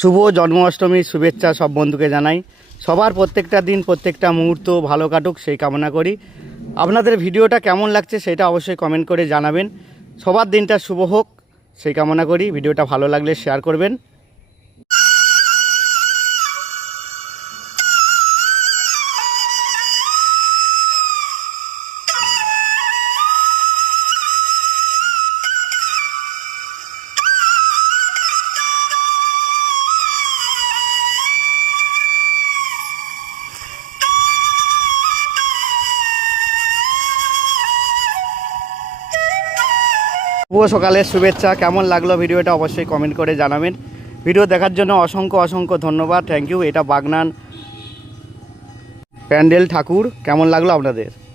শুভ জন্মাষ্টমীর শুভেচ্ছা সব বন্ধুকে জানাই। সবার প্রত্যেকটা দিন প্রত্যেকটা মুহূর্ত ভালো কাটুক সেই কামনা করি। আপনাদের ভিডিওটা কেমন লাগছে সেটা অবশ্যই কমেন্ট করে জানাবেন। সবার দিনটা শুভ হোক সেই কামনা করি। ভিডিওটা ভালো লাগলে শেয়ার করবেন। শুভ সকালের শুভেচ্ছা। কেমন লাগলো ভিডিওটা অবশ্যই কমেন্ট করে জানাবেন। ভিডিও দেখার জন্য অসংখ্য ধন্যবাদ, থ্যাংক ইউ। এটা বাগনান প্যান্ডেল ঠাকুর। কেমন লাগলো আপনাদের?